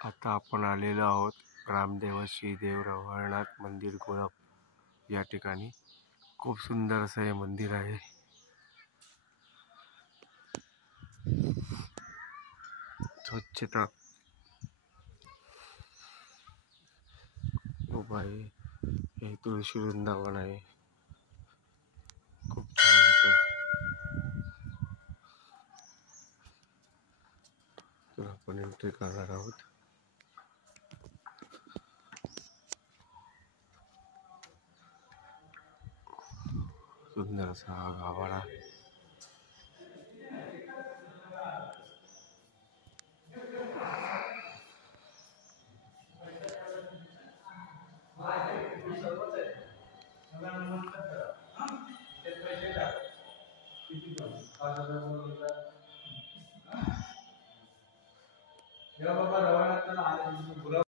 आता आपण आलेलो आहोत रामदेव श्रीदेव रवळनाथ मंदिर गोरख या ठिकाणी। खूप सुंदर असं हे मंदिर आहे। स्वच्छता खूप आहे। हे तुळशी वृंदावन आहे। खूप छान असं तर आपण एंट्री करणार आहोत। सुंदर असा हा गाभारा।